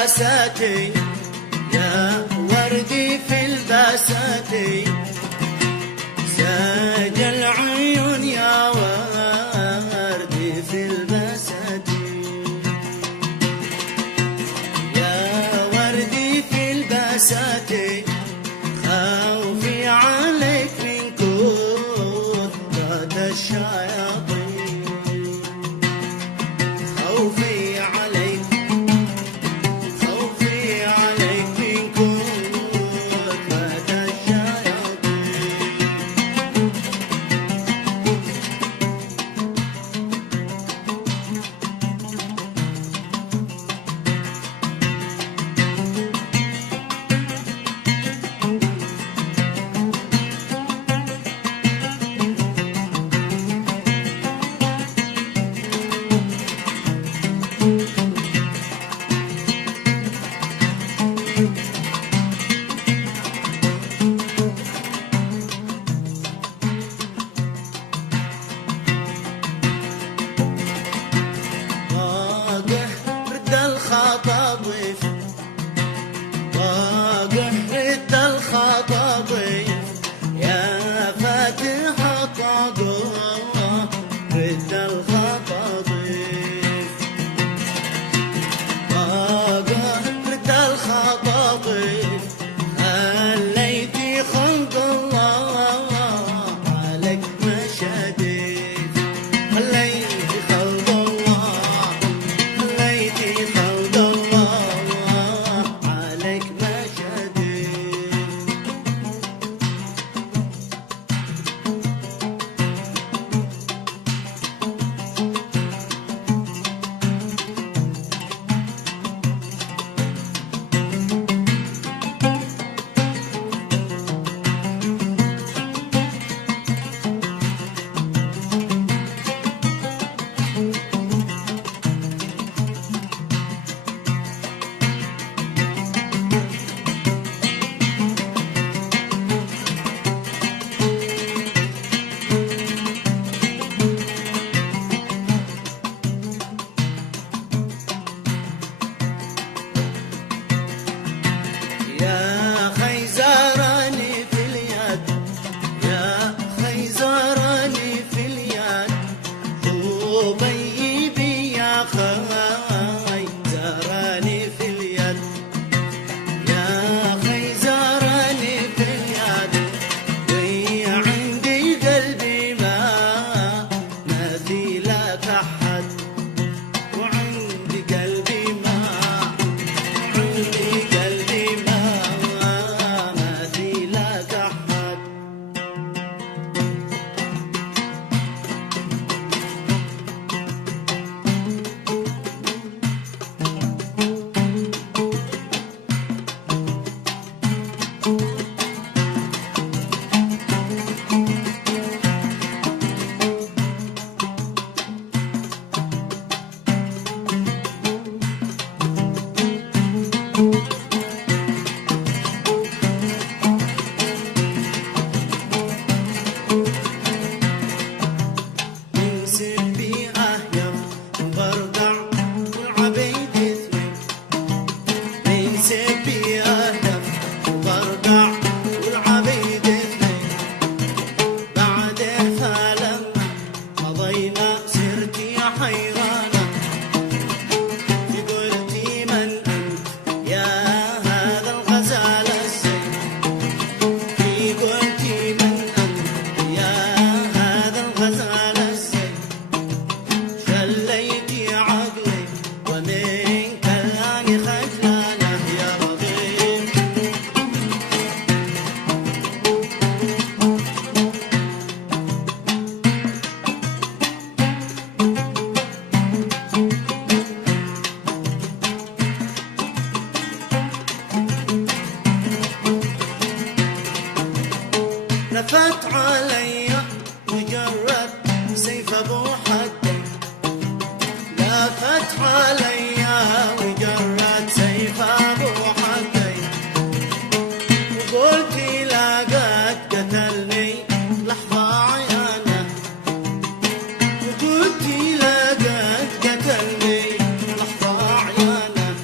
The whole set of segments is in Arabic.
البساتين يا وردي في البساتين ساج العيون يا وردي في البساتين يا وردي في البساتين خوفي عليك من كثرة الشياطين خوفي عليك من كثرة واقع رد الخطاطيف يا فاتح الطاقوة رد الخطاطيف واقع رد الخطاطيف خليتي خلق الله عليك مشاديف خليتي خلق الله خليتي خلق الله عليك مشاديف يا خيزراني في اليد يا خيزراني في اليد طبيبي يا خيزراني في اليد يا خيزراني في اليد وعندي قلبي ما مثيلك أحد وعندي قلبي ما عندي قلبي ما مثيلك أحد لفت علي وجرت سيف ابو حدين لفت علي وجرت سيف ابو حدين وقلت لقد قتلني لحظة عيانه وقلت لقد قتلني لحظة عيانه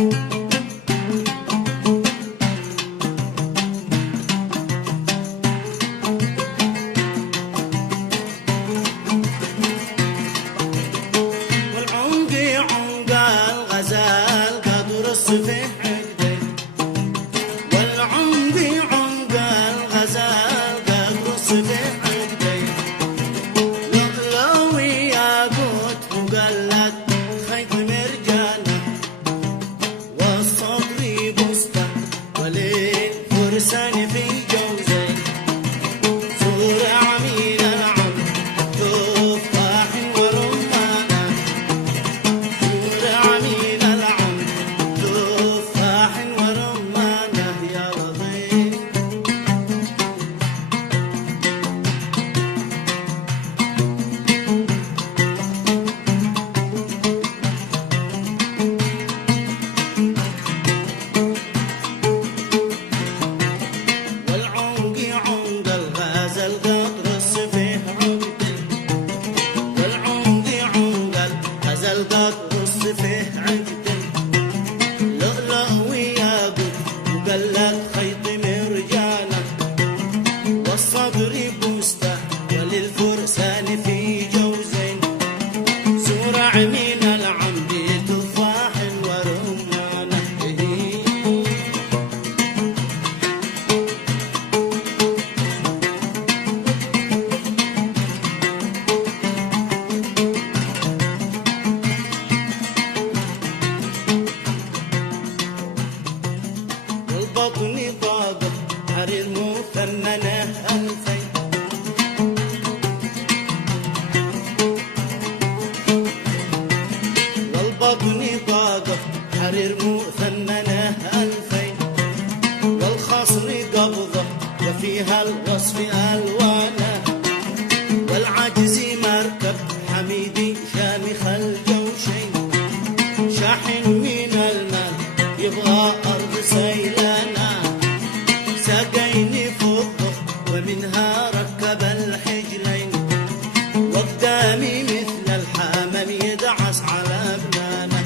والعنقي عنقى الغزال قدر الصفيح عقدي، والعنقي عنقى الغزال قدر الصفيح عقدي، لؤلؤي ياقوت مقلد خيط مرجانه، والصبر بسطه وليل فرسان في جوزي، سور عميل العم تفاح ورمانه، سور عميل العم تفاح ورمانه يا لطيف. والعنقي عنق الغزل قطر الصفيح عقدي، والعنقي عنق الغزل قطر الصفيح عقدي، لؤلؤ وياقوت مقلد خيط مرجانه، والصبر بوسته وللفرسان في جوزين، سورع من العمد تفاح ورمانه. والبطن ضاقه حرير مثمنه ألفين، والبطن ضاقه حرير مثمنه ألفين، والخصر قبضه وفيها الوصف ألوانه، والعجز مركب حميدي شامخ الجوشين، شاحن من المال يبغى أرض سيلانة، ساقين فضة ومنها ركب الحجلين، وقدامي مثل الحمل يدعس على بنانه.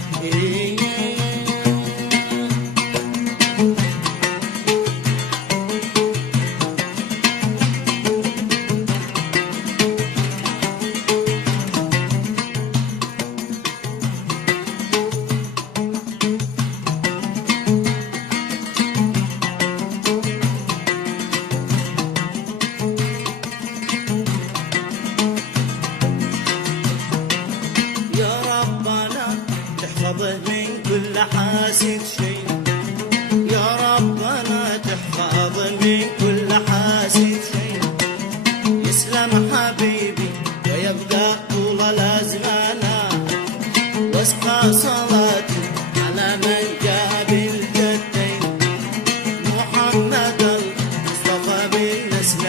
يا ربنا تحفظه من كل حاسد شيء، يا ربنا تحفظه من كل حاسد شيء، يسلم حبيبي ويبقى طول الأزمانة، واسقى صلاتي على من جاء بالجدين، محمد المصطفى بالنسل